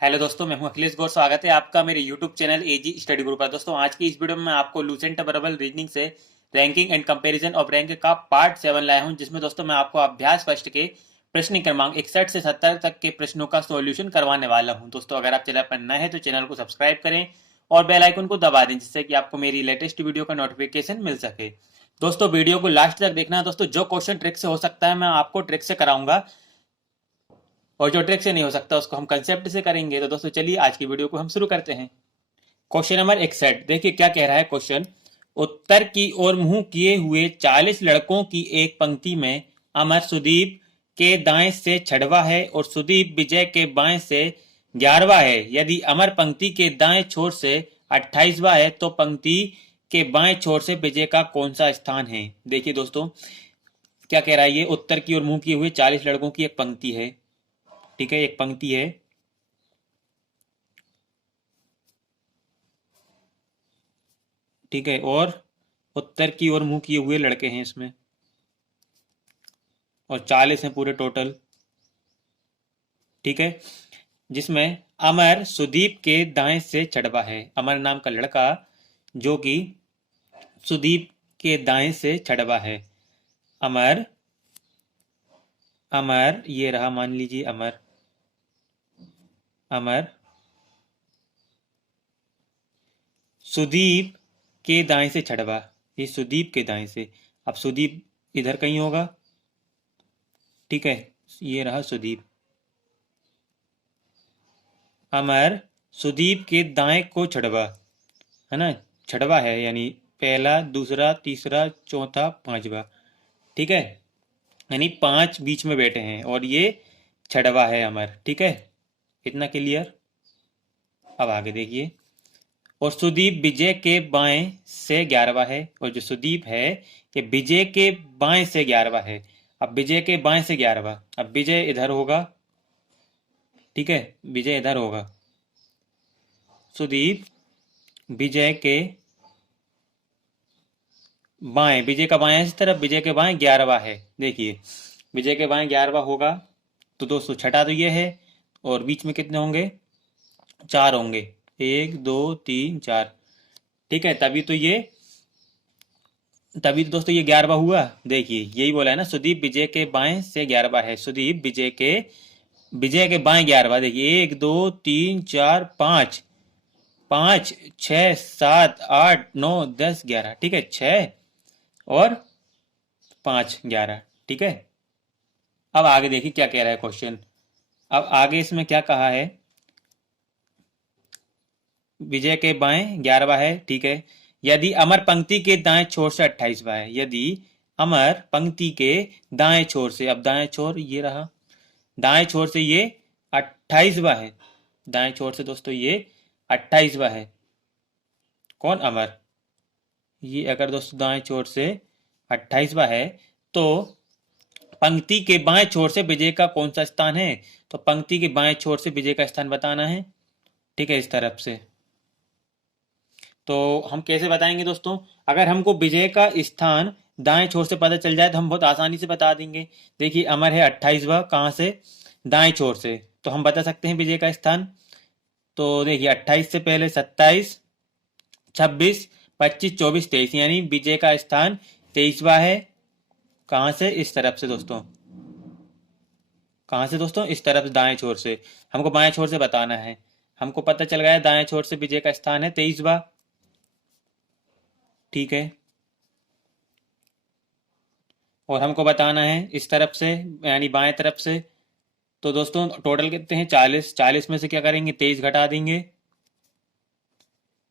Hello दोस्तों, मैं हूं अखिलेश गौर। स्वागत है आपका मेरे यूट्यूब चैनल एजी स्टडी ग्रुप पर। दोस्तों, आज की इस वीडियो में मैं आपको लूसेंट बराबर रीजनिंग से ranking and comparison of rank का पार्ट 7 लाया हूं, जिसमें दोस्तों मैं आपको अभ्यास फर्स्ट के प्रश्न क्रमांक 61 से 70 तक के प्रश्नों का सॉल्यूशन करवाने वाला हूं। दोस्तों, अगर आप चैनल पर नए हैं तो चैनल को सब्सक्राइब करें और बेल आइकन को दबा दें, जिससे कि आपको मेरी लेटेस्ट वीडियो का नोटिफिकेशन मिल सके। दोस्तों, वीडियो को लास्ट तक देखना। दोस्तों, जो क्वेश्चन ट्रिक से हो सकता है मैं आपको ट्रिक से कराऊंगा, और जो ट्रिक से नहीं हो सकता उसको हम कंसेप्ट से करेंगे। तो दोस्तों चलिए आज की वीडियो को हम शुरू करते हैं। क्वेश्चन नंबर 61, देखिए क्या कह रहा है क्वेश्चन। उत्तर की ओर मुंह किए हुए 40 लड़कों की एक पंक्ति में अमर सुदीप के दाएं से छठवा है और सुदीप विजय के बाएं से 11वां है। यदि अमर पंक्ति के दाएं छोर से 28वां है तो पंक्ति के बाएं छोर से विजय का कौन सा स्थान है। देखिए दोस्तों क्या कह रहा है, ये उत्तर की ओर मुंह किए हुए 40 लड़कों की एक पंक्ति है। ठीक है, एक पंक्ति है। ठीक है, और उत्तर की ओर मुंह किए हुए लड़के हैं इसमें, और 40 हैं पूरे टोटल। ठीक है, जिसमें अमर सुदीप के दाएं से छठवा है। अमर नाम का लड़का जो कि सुदीप के दाएं से छठवा है। अमर अमर ये रहा, मान लीजिए अमर अमर सुदीप के दाएं से छठवा। ये सुदीप के दाएं से, अब सुदीप इधर कहीं होगा। ठीक है, ये रहा सुदीप। अमर सुदीप के दाएं को छठवा है ना, छठवा है, यानी पहला दूसरा तीसरा चौथा पांचवा। ठीक है, यानी 5 बीच में बैठे हैं और ये छठवा है अमर। ठीक है, इतना क्लियर। अब आगे देखिए, और सुदीप विजय के बाएं से 11वां है, और जो सुदीप है ये विजय के बाएं से 11वां है। अब विजय के बाएं से 11वां, अब विजय इधर होगा। ठीक है, विजय इधर होगा। सुदीप विजय के बाएं, विजय का बाएं इस तरफ, विजय के बाएं 11वां है। देखिए विजय के बाएं 11वां होगा, तो दोस्तों छठा तो ये है, और बीच में कितने होंगे, 4 होंगे। 1 2 3 4। ठीक है, तभी तो दोस्तों ये 11वां हुआ। देखिए यही बोला है ना, सुदीप विजय के बाएं से 11वां है। सुदीप विजय के बाएं 11वां। देखिए 1 2 3 4 5, 5 6 7 8 9 10 11। ठीक है, 6 और 5 11। ठीक है, अब आगे देखिए क्या कह रहा है क्वेश्चन। अब आगे इसमें क्या कहा है, विजय के बाएं 11वां है। ठीक है, यदि अमर पंक्ति के दाएं छोर से 28वां है। यदि अमर पंक्ति के दाएं छोर से, अब दाएं छोर ये रहा, दाएं छोर से ये 28वां है। दाएं छोर से दोस्तों ये 28वां है। कौन, अमर। ये अगर दोस्तों दाएं छोर से 28वां है तो पंक्ति के बाएं छोर से विजय का कौन सा स्थान है। तो पंक्ति के बाएं छोर से विजय का स्थान बताना है। ठीक है, इस तरफ से। तो हम कैसे बताएंगे दोस्तों, अगर हमको विजय का स्थान दाएं छोर से पता चल जाए तो हम बहुत आसानी से बता देंगे। देखिए अमर है 28वां, कहाँ से, दाएं छोर से, तो हम बता सकते हैं विजय का स्थान। तो देखिए 28 से पहले 27 26 25 24 23, यानी विजय का स्थान 23वां है। कहाँ से, इस तरफ से दोस्तों। कहाँ से दोस्तों, इस तरफ, दाएं छोर से। हमको बाएं छोर से बताना है। हमको पता चल गया दाएं छोर से विजय का स्थान है 23वां। ठीक है, और हमको बताना है इस तरफ से, यानी बाएं तरफ से। तो दोस्तों टोटल कितने हैं, 40। 40 में से क्या करेंगे, 23 घटा देंगे।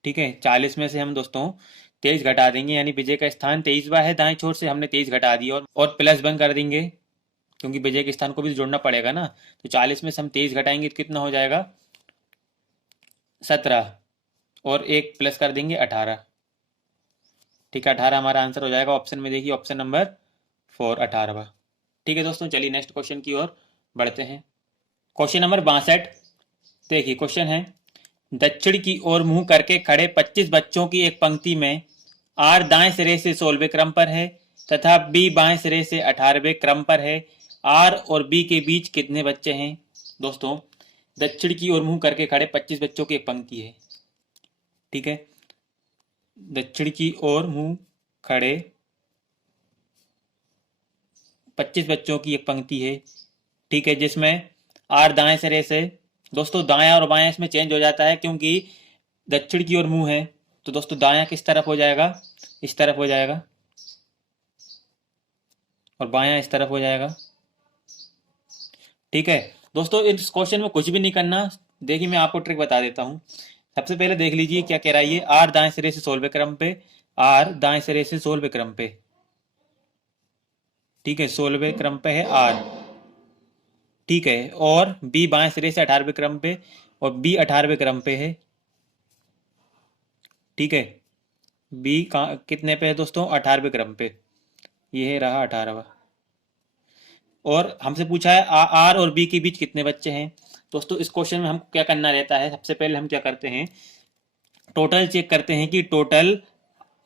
ठीक है, 40 में से हम दोस्तों 23 घटा देंगे, यानी विजय का स्थान 23वां है। दाएं छोर से हमने 23 घटा दिया, और प्लस 1 कर देंगे, क्योंकि विजय के स्थान को भी जोड़ना पड़ेगा ना। तो 40 में से हम 23 घटाएंगे तो कितना हो जाएगा, 17, और एक प्लस कर देंगे 18। ठीक है, 18 हमारा आंसर हो जाएगा। ऑप्शन में देखिए, ऑप्शन नंबर 4, 18वां। ठीक है दोस्तों, चलिए नेक्स्ट क्वेश्चन की ओर बढ़ते हैं। क्वेश्चन नंबर 62, देखिए क्वेश्चन है, दक्षिण की ओर मुंह करके खड़े 25 बच्चों की एक पंक्ति में आर दाएं सिरे से 16वें क्रम पर है तथा बी बाएं सिरे से 18वें क्रम पर है। आर और बी के बीच कितने बच्चे हैं। दोस्तों दक्षिण की ओर मुंह करके खड़े 25 बच्चों की एक पंक्ति है। ठीक है, दक्षिण की ओर मुंह खड़े 25 बच्चों की एक पंक्ति है। ठीक है, जिसमें आर दाएं सिरे से, दोस्तों दायां और बायां इसमें चेंज हो जाता है क्योंकि दक्षिण की ओर मुंह है, तो दोस्तों दायां किस तरफ हो जाएगा, इस तरफ हो जाएगा, और बायां इस तरफ हो जाएगा। ठीक है दोस्तों, इस क्वेश्चन में कुछ भी नहीं करना। देखिए मैं आपको ट्रिक बता देता हूं। सबसे पहले देख लीजिए क्या कह रहा है ये, आर दाएं सिरे से 16वें क्रम पे, आर दाएं सिरे से 16वें क्रम पे। ठीक है, 16वें क्रम पे है आर। ठीक है, और बी बाएं सिरे से 18वें क्रम पे, और बी 18वें क्रम पे है। ठीक है, बी कितने पे है दोस्तों, 18वें क्रम पे। ये है रहा 18वां। और हमसे पूछा है आर और बी के बीच कितने बच्चे हैं। दोस्तों इस क्वेश्चन में हमको क्या करना रहता है, सबसे पहले हम क्या करते हैं, टोटल चेक करते हैं कि टोटल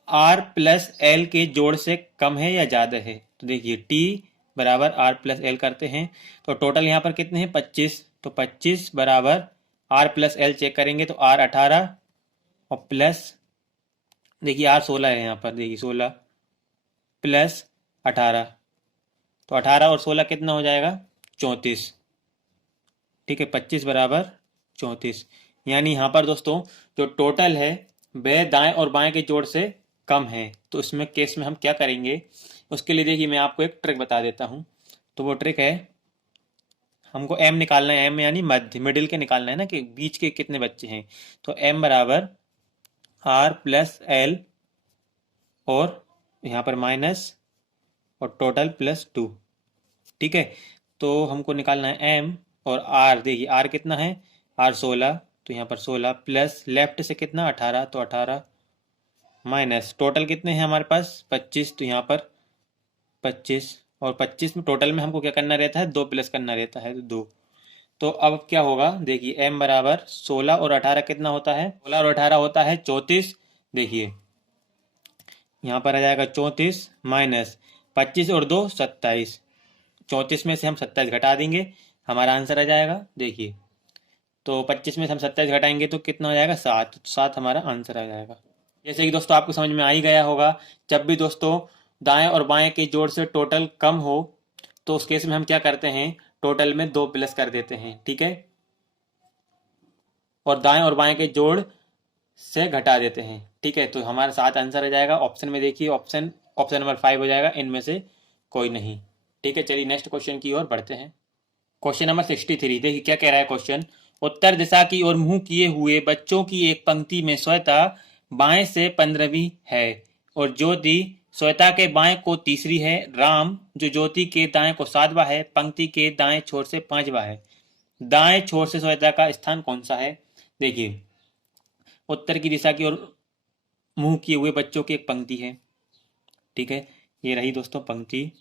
आर प्लस एल के जोड़ से कम है या ज्यादा है। तो देखिए टी बराबर आर प्लस एल करते हैं, तो टोटल यहाँ पर कितने हैं 25, तो 25 बराबर आर प्लस एल चेक करेंगे तो आर 18 और प्लस देखिए आर 16 है यहाँ पर, देखिए 16 प्लस 18, तो 18 और 16 कितना हो जाएगा 34। ठीक है, 25 बराबर 34, यानी यहाँ पर दोस्तों जो टोटल है वह दाएं और बाएं के जोड़ से कम है। तो इसमें केस में हम क्या करेंगे, उसके लिए देखिए मैं आपको एक ट्रिक बता देता हूँ। तो वो ट्रिक है, हमको m निकालना है, m यानी मध्य, मिडिल के निकालना है ना कि बीच के कितने बच्चे हैं। तो m बराबर r प्लस एल और यहाँ पर माइनस और टोटल प्लस 2। ठीक है, तो हमको निकालना है m और r। देखिए r कितना है, r 16, तो यहाँ पर 16 प्लस लेफ्ट से कितना 18, तो 18 माइनस टोटल कितने हैं हमारे पास 25, तो यहाँ पर 25, और 25 में टोटल में हमको क्या करना रहता है, 2 प्लस करना रहता है, 2। तो अब क्या होगा, देखिए m बराबर 16 और 18 कितना होता है, 16 और 18 होता है 34। देखिए यहाँ पर आ जाएगा 34 माइनस 25 और 2 27, 34 में से हम 27 घटा देंगे, हमारा आंसर आ जाएगा। देखिए तो 25 में से हम 27 घटाएंगे तो कितना हो जाएगा 7, 7 हमारा आंसर आ जाएगा। जैसे कि दोस्तों आपको समझ में आ ही गया होगा, जब भी दोस्तों दाएं और बाएं के जोड़ से टोटल कम हो तो उस केस में हम क्या करते हैं, टोटल में 2 प्लस कर देते हैं। ठीक है, और दाएं और बाएं के जोड़ से घटा देते हैं। ठीक है, तो हमारा 7 आंसर आ जाएगा। ऑप्शन में देखिए, ऑप्शन नंबर 5 हो जाएगा, इनमें से कोई नहीं। ठीक है, चलिए नेक्स्ट क्वेश्चन की ओर बढ़ते हैं। क्वेश्चन नंबर 63, देखिए क्या कह रहा है क्वेश्चन, उत्तर दिशा की ओर मुंह किए हुए बच्चों की एक पंक्ति में श्वेता बाएं से 15वीं है और ज्योति श्वेता के बाएं को तीसरी है। राम जो ज्योति के दाएं को 7वां है, पंक्ति के दाएं छोर से 5वां है। दाएं छोर से श्वेता का स्थान कौन सा है। देखिए उत्तर की दिशा की ओर मुंह किए हुए बच्चों की एक पंक्ति है। ठीक है, ये रही दोस्तों पंक्ति।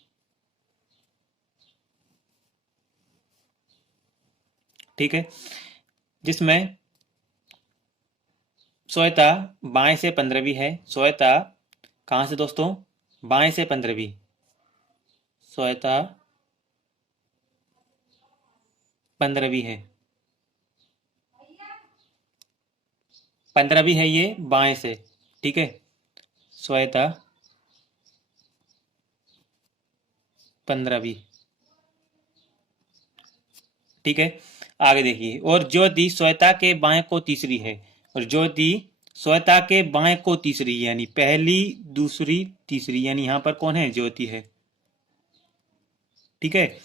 ठीक है, जिसमें श्वेता बाएं से 15वीं है। श्वेता कहां से दोस्तों, बाएं से 15वीं, श्वेता 15वीं है, 15वीं है ये बाएं से। ठीक है, श्वेता 15वीं। ठीक है, आगे देखिए, और ज्योति श्वेता के बाएं को तीसरी है, और ज्योति श्वेता के बाएं को तीसरी, यानी पहली दूसरी तीसरी, यानी यहां पर कौन है, ज्योति है। ठीक है,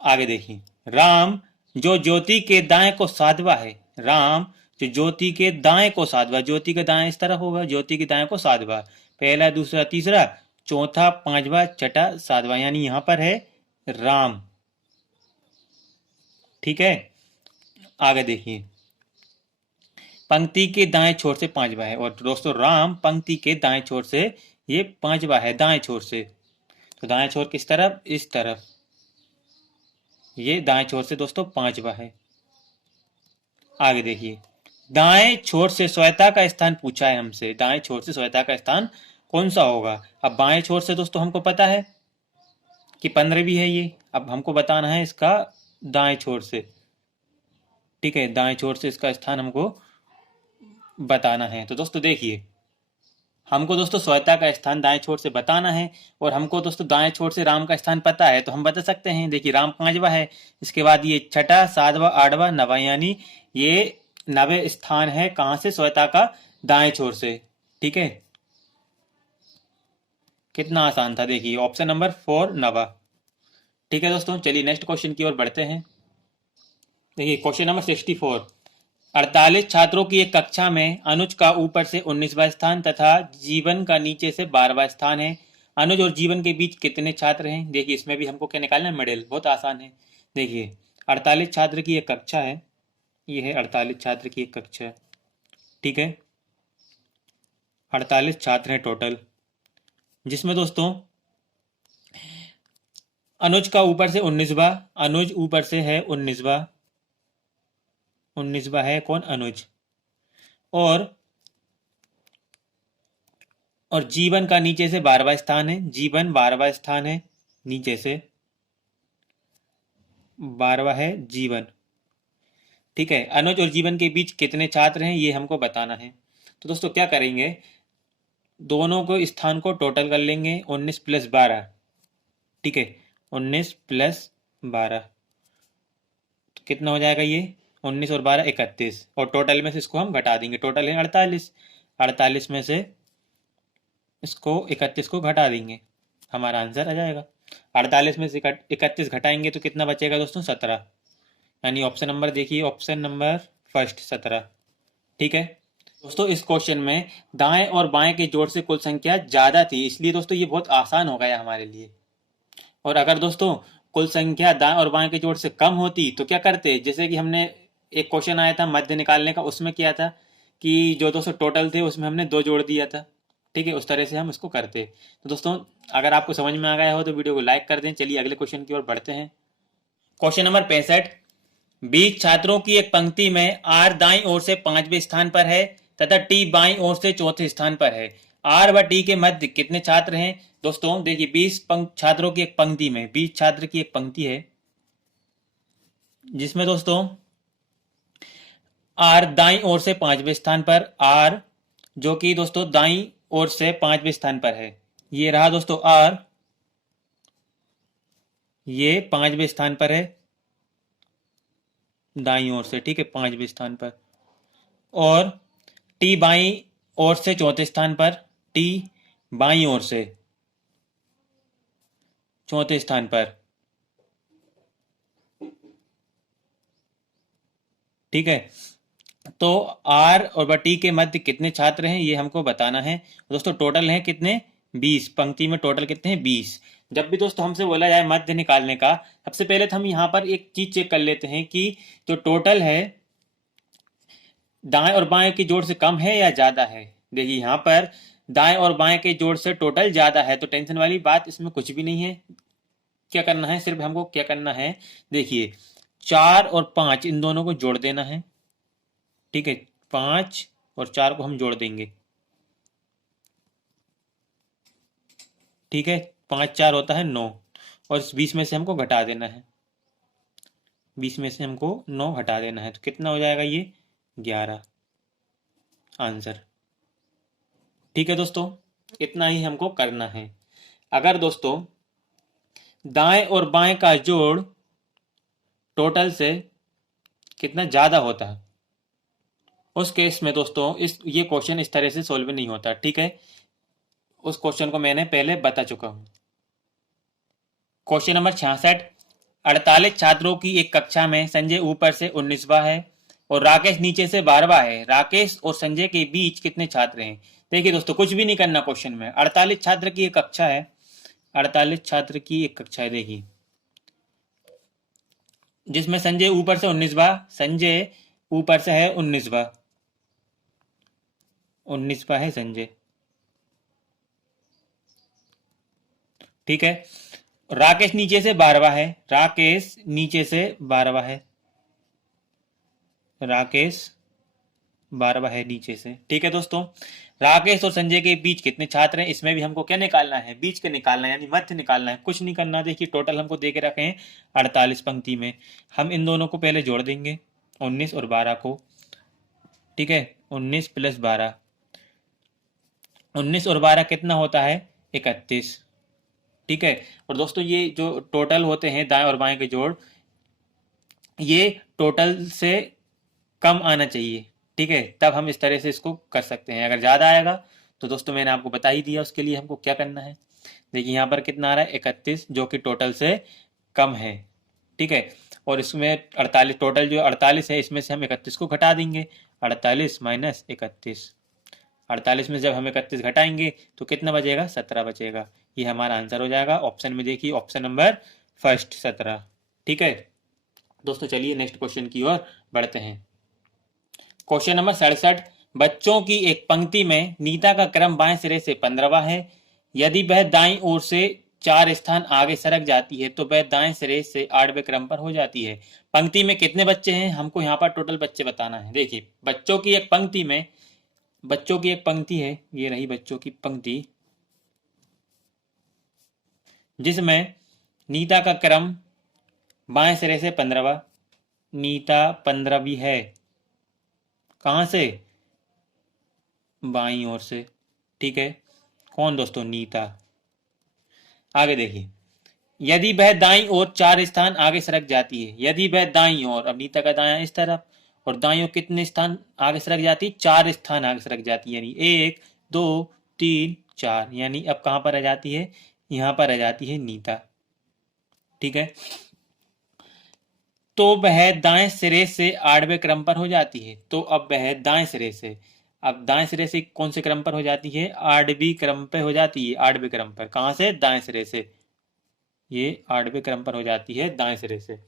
आगे देखिए, राम जो ज्योति के दाएं को 7वां है। राम जो ज्योति के दाएं को 7वां, ज्योति के दाएं इस तरफ होगा, ज्योति के दाएं को 7वां, पहला दूसरा तीसरा चौथा 5वां छठा 7वां, यानी यहां पर है राम। ठीक है, आगे देखिए, पंक्ति के दाएं छोर से 5वां है, और दोस्तों राम पंक्ति के दाएं छोर से ये 5वां है, दाएं छोर से। तो दाएं छोर किस तरफ, इस तरफ, ये दाएं छोर से दोस्तों 5वां है। आगे देखिए, दाएं छोर से श्वेता का स्थान पूछा है हमसे, दाएं छोर से श्वेता का स्थान कौन सा होगा। अब बाएं छोर से दोस्तों हमको पता है कि 15वीं है ये, अब हमको बताना है इसका दाएं छोर से। ठीक है, दाएं छोर से इसका स्थान हमको बताना है। तो दोस्तों देखिए, हमको दोस्तों श्वेता का स्थान दाएं छोर से बताना है, और हमको दोस्तों दाएं छोर से राम का स्थान पता है, तो हम बता सकते हैं। देखिए, राम पांचवा है, इसके बाद ये छठा, सातवा, आठवा, नवा, यानी ये नवे स्थान है कहां से? श्वेता का दाएं छोर से। ठीक है, कितना आसान था। देखिए, ऑप्शन नंबर 4 नवा। ठीक है दोस्तों, चलिए नेक्स्ट क्वेश्चन की ओर बढ़ते हैं। देखिए, क्वेश्चन नंबर 64। 48 छात्रों की एक कक्षा में अनुज का ऊपर से 19वां स्थान तथा जीवन का नीचे से 12वां स्थान है। अनुज और जीवन के बीच कितने छात्र हैं? देखिए, इसमें भी हमको क्या निकालना है? मिडिल। बहुत आसान है। देखिए, 48 छात्र की एक कक्षा है, ये है 48 छात्र की एक कक्षा। ठीक है, 48 छात्र हैं टोटल, जिसमें दोस्तों अनुज का ऊपर से 19वां, अनुज ऊपर से है 19वां, 19वां है कौन? अनुज। और जीवन का नीचे से 12वां स्थान है, जीवन 12वां स्थान है, नीचे से 12वां है जीवन। ठीक है, अनुज और जीवन के बीच कितने छात्र हैं ये हमको बताना है। तो दोस्तों क्या करेंगे, दोनों को स्थान को टोटल कर लेंगे, 19 प्लस 12। ठीक है, 19 प्लस 12 तो कितना हो जाएगा ये? 19 और 12 31, और टोटल में से इसको हम घटा देंगे। टोटल है 48, 48 में से इसको 31 को घटा देंगे, हमारा आंसर आ जाएगा। 48 में से 31 घटाएंगे तो कितना बचेगा दोस्तों? 17, यानी ऑप्शन नंबर देखिए, ऑप्शन नंबर फर्स्ट 17। ठीक है दोस्तों, इस क्वेश्चन में दाएं और बाएं के जोड़ से कुल संख्या ज्यादा थी, इसलिए दोस्तों ये बहुत आसान हो गया हमारे लिए। और अगर दोस्तों कुल संख्या दाएं और बाएं के जोड़ से कम होती तो क्या करते? जैसे कि हमने एक क्वेश्चन आया था मध्य निकालने का, उसमें किया था कि जो दोस्तों टोटल थे उसमें हमने 2 जोड़ दिया था। ठीक है, उस तरह से हम इसको करते। तो दोस्तों अगर आपको समझ में आ गया हो तो वीडियो को लाइक कर दें। चलिए अगले क्वेश्चन की ओर बढ़ते हैं। Question number 65। 20 छात्रों की एक पंक्ति में आर दाईं ओर से 5वें स्थान पर है तथा टी बाईं ओर से चौथे स्थान पर है। आर व टी के मध्य कितने छात्र हैं? दोस्तों देखिए, 20 छात्रों की एक पंक्ति में, 20 छात्र की एक पंक्ति है, जिसमें दोस्तों आर दाईं ओर से 5वें स्थान पर, आर जो कि दोस्तों दाईं ओर से 5वें स्थान पर है, ये रहा दोस्तों आर, ये 5वें स्थान पर है दाईं ओर से। ठीक है, 5वें स्थान पर। और टी बाईं ओर से चौथे स्थान पर, टी बाईं ओर से चौथे स्थान पर। ठीक है, तो आर और टी के मध्य कितने छात्र हैं ये हमको बताना है। दोस्तों टोटल है कितने? 20। पंक्ति में टोटल कितने हैं? 20। जब भी दोस्तों हमसे बोला जाए मध्य निकालने का, सबसे पहले तो हम यहाँ पर एक चीज चेक कर लेते हैं कि जो टोटल है दाएं और बाएं के जोड़ से कम है या ज्यादा है। देखिए, यहाँ पर दाएं और बाएं के जोड़ से टोटल ज्यादा है, तो टेंशन वाली बात इसमें कुछ भी नहीं है। क्या करना है, सिर्फ हमको क्या करना है, देखिए 4 और 5 इन दोनों को जोड़ देना है। ठीक है, 5 और 4 को हम जोड़ देंगे। ठीक है, 5 4 होता है 9, और इस 20 में से हमको घटा देना है, 20 में से हमको 9 घटा देना है, तो कितना हो जाएगा ये? 11 आंसर। ठीक है दोस्तों, इतना ही हमको करना है। अगर दोस्तों दाएं और बाएं का जोड़ टोटल से कितना ज्यादा होता है, उस केस में दोस्तों ये क्वेश्चन इस तरह से सोल्व नहीं होता। ठीक है, उस क्वेश्चन को मैंने पहले बता चुका हूं। Question number 66। 48 छात्रों की एक कक्षा में संजय ऊपर से 19वां है और राकेश नीचे से 12वां है। राकेश और संजय के बीच कितने छात्र हैं? देखिए दोस्तों, कुछ भी नहीं करना क्वेश्चन में। 48 छात्र की एक कक्षा है, 48 छात्र की एक कक्षा है, देखिए, जिसमें संजय ऊपर से 19वां, संजय ऊपर से है 19वां, 19वां है संजय। ठीक है, राकेश नीचे से 12वां है, राकेश नीचे से 12वां है, राकेश 12वां है नीचे से। ठीक है दोस्तों, राकेश और संजय के बीच कितने छात्र हैं, इसमें भी हमको क्या निकालना है? बीच का निकालना है, यानी मध्य निकालना है। कुछ नहीं करना। देखिए, टोटल हमको दे के रखे हैं 48 पंक्ति में, हम इन दोनों को पहले जोड़ देंगे। 19 और 12 को, ठीक है, 19 प्लस 12, 19 और 12 कितना होता है, 31, ठीक है। और दोस्तों ये जो टोटल होते हैं दाएं और बाएं के जोड़, ये टोटल से कम आना चाहिए, ठीक है, तब हम इस तरह से इसको कर सकते हैं। अगर ज़्यादा आएगा तो दोस्तों मैंने आपको बता ही दिया उसके लिए हमको क्या करना है। देखिए यहाँ पर कितना आ रहा है, 31, जो कि टोटल से कम है, ठीक है। और इसमें 48, टोटल जो 48 है इसमें से हम 31 को घटा देंगे, 48 माइनस 31, 48 में जब हम 31 घटाएंगे तो कितना बचेगा, 17 बचेगा। ये हमारा आंसर हो जाएगा। ऑप्शन में देखिए, ऑप्शन नंबर फर्स्ट 17, ठीक है। दोस्तों चलिए नेक्स्ट क्वेश्चन की ओर बढ़ते हैं। क्वेश्चन नंबर 67, बच्चों की एक पंक्ति में नीता का क्रम बाएं सिरे से 15वां है। यदि वह दाईं ओर से 4 स्थान आगे सरक जाती है तो वह दाएं सिरे से 8वें क्रम पर हो जाती है। पंक्ति में कितने बच्चे हैं, हमको यहाँ पर टोटल बच्चे बताना है। देखिए बच्चों की एक पंक्ति में, बच्चों की एक पंक्ति है, ये रही बच्चों की पंक्ति, जिसमें नीता का क्रम बाएं सिरे से 15वां, नीता 15वीं है, कहां से, बाईं ओर से, ठीक है। कौन दोस्तों, नीता। आगे देखिए, यदि वह दाईं ओर 4 स्थान आगे सरक जाती है, यदि वह दाईं ओर, अब नीता का दायां इस तरफ, और दाईं ओर कितने स्थान आगे सरक जाती है, 4 स्थान आगे सरक जाती है, यानी 1 2 3 4, यानी अब कहां पर रह जाती है, यहां पर रह जाती है नीता, ठीक है। तो वह दाएं सिरे से 8वें क्रम पर हो जाती है। तो अब वह दाएं सिरे से, अब दाएं सिरे से कौन से क्रम पर हो जाती है, 8वीं क्रम पे हो जाती है, 8वें क्रम पर, कहां से, दाएं सिरे से, ये 8वें क्रम पर हो जाती है दाएं सिरे से।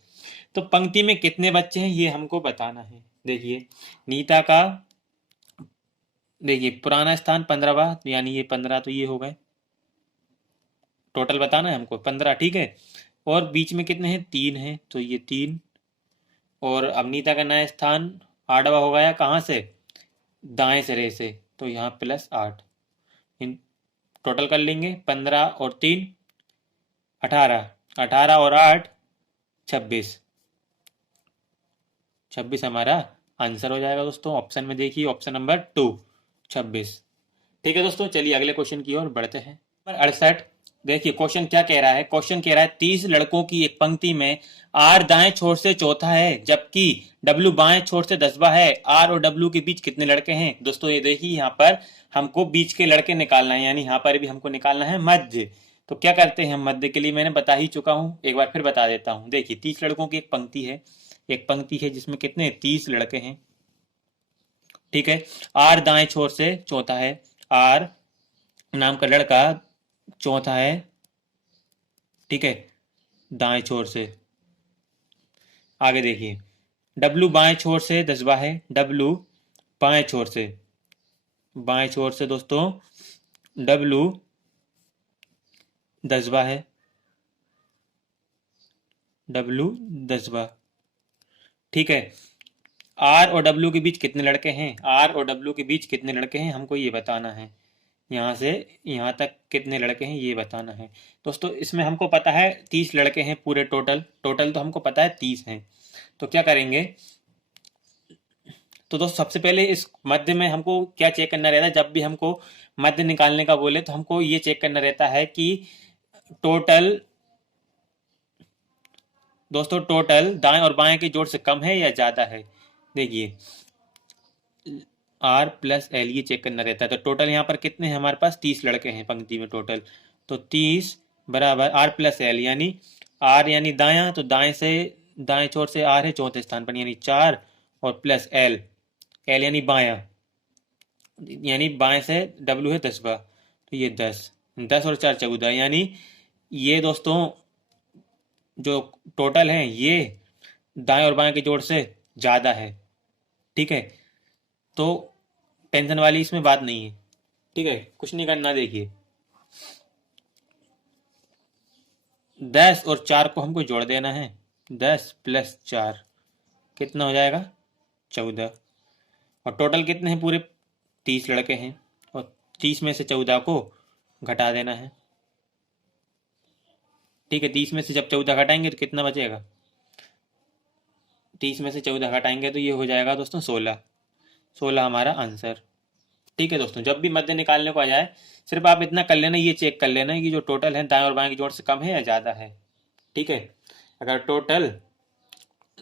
तो पंक्ति में कितने बच्चे हैं ये हमको बताना है। देखिए नीता का, देखिए पुराना स्थान 15वां, यानी ये 15, तो ये हो गए, टोटल बताना है हमको 15, ठीक है। और बीच में कितने हैं, 3 हैं, तो ये 3, और अब नीता का नया स्थान 8वां हो गया, कहाँ से, दाएं सिरे से, तो यहाँ +8, इन टोटल कर लेंगे, 15 और 3 18, 18 और 8 26, 26 हमारा आंसर हो जाएगा दोस्तों। ऑप्शन में देखिए, ऑप्शन नंबर 2, 26, ठीक है दोस्तों। चलिए अगले क्वेश्चन की ओर बढ़ते हैं। नंबर 68, देखिए क्वेश्चन क्या कह रहा है, क्वेश्चन कह रहा है 30 लड़कों की एक पंक्ति में आर दाएं छोर से चौथा है, जबकि डब्ल्यू बाएं छोर से 10वां है। आर और डब्ल्यू के बीच कितने लड़के हैं। दोस्तों ये देखिए यहाँ पर हमको बीच के लड़के निकालना है, यानी यहाँ पर भी हमको निकालना है मध्य। तो क्या करते हैं हम, मध्य के लिए मैंने बता ही चुका हूँ, एक बार फिर बता देता हूँ। देखिए 30 लड़कों की एक पंक्ति है, एक पंक्ति है जिसमें कितने 30 लड़के हैं, ठीक है। आर दाएं छोर से चौथा है, आर नाम का लड़का चौथा है, ठीक है, दाएं छोर से। आगे देखिए डब्लू बाएं छोर से 10वां है, डब्लू बाएं छोर से, बाएं छोर से दोस्तों डब्लू 10वां है, डब्लू 10वां, ठीक है। आर और डब्लू के बीच कितने लड़के हैं, आर और डब्लू के बीच कितने लड़के हैं हमको ये बताना है, यहाँ से यहाँ तक कितने लड़के हैं ये बताना है। दोस्तों इसमें हमको पता है 30 लड़के हैं पूरे, टोटल तो हमको पता है 30 हैं। तो क्या करेंगे, तो दोस्तों सबसे पहले इस मध्य में हमको क्या चेक करना रहता है, जब भी हमको मध्य निकालने का बोले तो हमको ये चेक करना रहता है कि टोटल, दोस्तों टोटल दाएं और बाएं के जोड़ से कम है या ज्यादा है। देखिए आर प्लस एल, ये चेक करना रहता है। तो टोटल यहाँ पर कितने हैं हमारे पास, 30 लड़के हैं पंक्ति में टोटल, तो 30 बराबर आर प्लस एल, यानी आर यानी दाया, तो दाएं से, दाएं छोर से आर है चौथे स्थान पर, यानी 4, और प्लस एल, एल यानी बाया, यानी बाएं से डब्ल्यू है 10वां, तो ये 10, 10 और 4 14, यानी ये दोस्तों जो टोटल है ये दाएं और बाएं के जोड़ से ज्यादा है, ठीक है। तो टेंशन वाली इसमें बात नहीं है, ठीक है, कुछ नहीं करना। देखिए 10 और 4 को हमको जोड़ देना है, 10 प्लस 4 कितना हो जाएगा, 14, और टोटल कितने हैं पूरे, 30 लड़के हैं, और 30 में से 14 को घटा देना है, ठीक है। 30 में से जब 14 घटाएंगे तो कितना बचेगा, 30 में से 14 घटाएंगे तो ये हो जाएगा दोस्तों 16। 16 हमारा आंसर। ठीक है दोस्तों, जब भी मध्य निकालने को आ जाए सिर्फ आप इतना कर लेना, ये चेक कर लेना कि जो टोटल है दाएं और बाएं के जोड़ से कम है या ज़्यादा है। ठीक है, अगर टोटल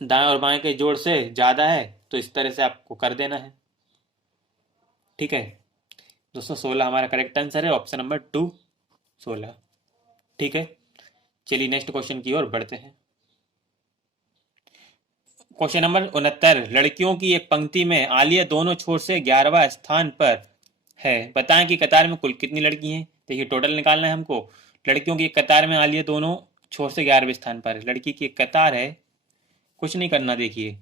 दाएं और बाएं के जोड़ से ज़्यादा है तो इस तरह से आपको कर देना है। ठीक है दोस्तों, 16 हमारा करेक्ट आंसर है, ऑप्शन नंबर 2 16। ठीक है, चलिए नेक्स्ट क्वेश्चन की ओर बढ़ते हैं। क्वेश्चन नंबर 69, लड़कियों की एक पंक्ति में आलिया दोनों छोर से 11वां स्थान पर है, बताएं कि कतार में कुल कितनी लड़की हैं। देखिए टोटल निकालना है हमको। लड़कियों की एक कतार में आलिया दोनों छोर से 11वें स्थान पर है, लड़की की एक कतार है, कुछ नहीं करना। देखिए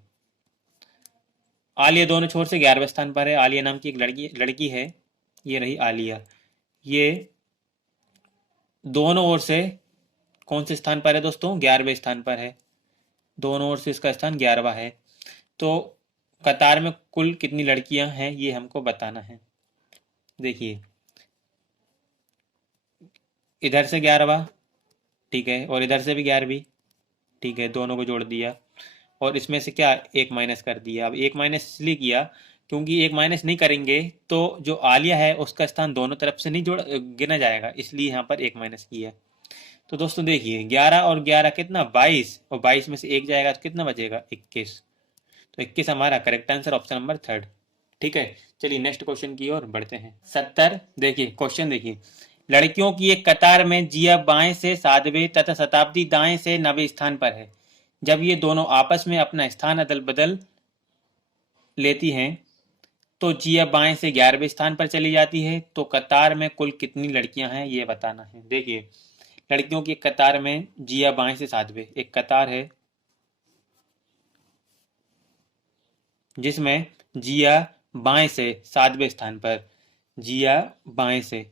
आलिया दोनों छोर से 11वें स्थान पर है, आलिया नाम की एक लड़की है, ये रही आलिया। ये दोनों ओर से कौन से स्थान पर है दोस्तों? 11वें स्थान पर है, दोनों ओर से इसका स्थान 11वां है। तो कतार में कुल कितनी लड़कियां हैं ये हमको बताना है। देखिए इधर से 11वां, ठीक है, और इधर से भी 11वीं, ठीक है, दोनों को जोड़ दिया और इसमें से क्या एक माइनस कर दिया। अब एक माइनस इसलिए किया क्योंकि एक माइनस नहीं करेंगे तो जो आलिया है उसका स्थान दोनों तरफ से नहीं जोड़ गिना जाएगा, इसलिए यहाँ पर एक माइनस किया। तो दोस्तों देखिए 11 और 11 कितना 22, और 22 में से एक जाएगा तो कितना बचेगा 21। तो 21 हमारा करेक्ट आंसर, ऑप्शन नंबर 3। ठीक है, चलिए नेक्स्ट क्वेश्चन की ओर बढ़ते हैं। 70, देखिए क्वेश्चन देखिए, लड़कियों की एक कतार में जिया बाएं से 7वें तथा शताब्दी दाएं से 9वें स्थान पर है, जब ये दोनों आपस में अपना स्थान अदल बदल लेती हैं तो जिया बाएं से 11वें स्थान पर चली जाती है, तो कतार में कुल कितनी लड़कियां हैं ये बताना है। देखिए लड़कियों की एक कतार में जिया बाएं से 7वें, एक कतार है जिसमें जिया बाएं से 7वें स्थान पर, जिया बाएं से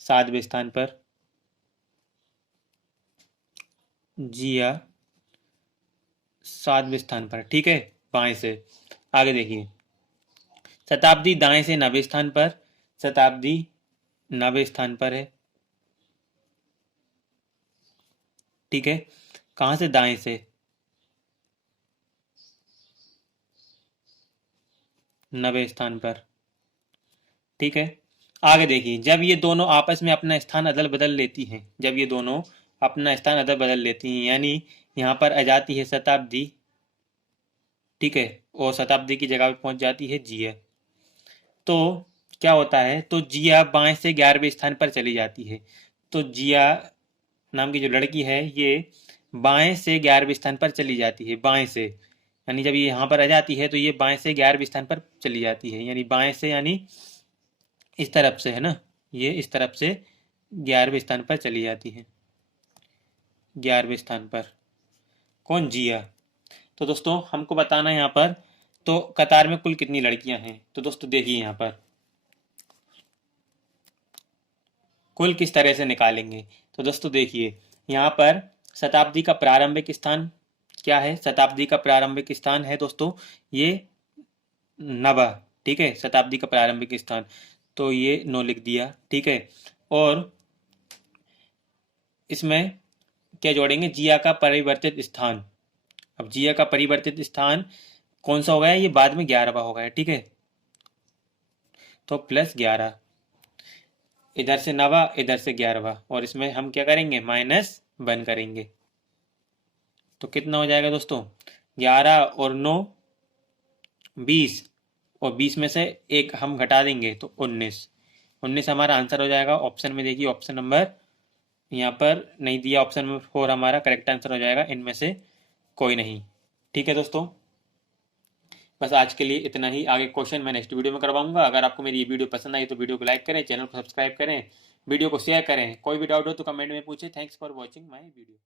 7वें स्थान पर, जिया 7वें स्थान पर, ठीक है, बाएं से। आगे देखिए शताब्दी दाएं से 9वें स्थान पर, शताब्दी 9वें स्थान पर है, ठीक है, कहां से? दाएं से, 9वें स्थान पर, ठीक है। आगे देखिए जब ये दोनों आपस में अपना स्थान अदल बदल लेती हैं, जब ये दोनों अपना स्थान अदल बदल लेती हैं यानी यहाँ पर आ जाती है शताब्दी, ठीक है, और शताब्दी की जगह पे पहुंच जाती है जिया, तो क्या होता है? तो जिया बाएं से 11वें स्थान पर चली जाती है। तो जिया नाम की जो लड़की है ये बाएं से 11वें स्थान पर चली जाती है, बाएं से, यानी जब ये यहाँ पर आ जाती है तो ये बाएं से 11वें स्थान पर चली जाती है, यानी बाएं से यानी इस तरफ से है ना, ये इस तरफ से 11वें स्थान पर चली जाती है, 11वें स्थान पर। कौन? जिया। तो दोस्तों हमको बताना है यहाँ पर तो कतार में कुल कितनी लड़कियां हैं। तो दोस्तों देखिए यहाँ पर कुल किस तरह से निकालेंगे। तो दोस्तों देखिए यहाँ पर शताब्दी का प्रारंभिक स्थान क्या है? शताब्दी का प्रारंभिक स्थान है दोस्तों ये 9, ठीक है, शताब्दी का प्रारंभिक स्थान, तो ये 9 लिख दिया, ठीक है। और इसमें क्या जोड़ेंगे? जिया का परिवर्तित स्थान। अब जिया का परिवर्तित स्थान कौन सा हो गया? ये बाद में 11वां हो गया, ठीक है, तो +11, इधर से 9वां इधर से 11वां, और इसमें हम क्या करेंगे? -1 करेंगे, तो कितना हो जाएगा दोस्तों? 11 और 9 20, और 20 में से एक हम घटा देंगे तो 19 हमारा आंसर हो जाएगा। ऑप्शन में देखिए ऑप्शन नंबर यहाँ पर नहीं दिया, ऑप्शन नंबर 4 हमारा करेक्ट आंसर हो जाएगा, इनमें से कोई नहीं। ठीक है दोस्तों, बस आज के लिए इतना ही, आगे क्वेश्चन मैं नेक्स्ट वीडियो में करवाऊंगा। अगर आपको मेरी ये वीडियो पसंद आई तो वीडियो को लाइक करें, चैनल को सब्सक्राइब करें, वीडियो को शेयर करें, कोई भी डाउट हो तो कमेंट में पूछें। Thanks for watching my video.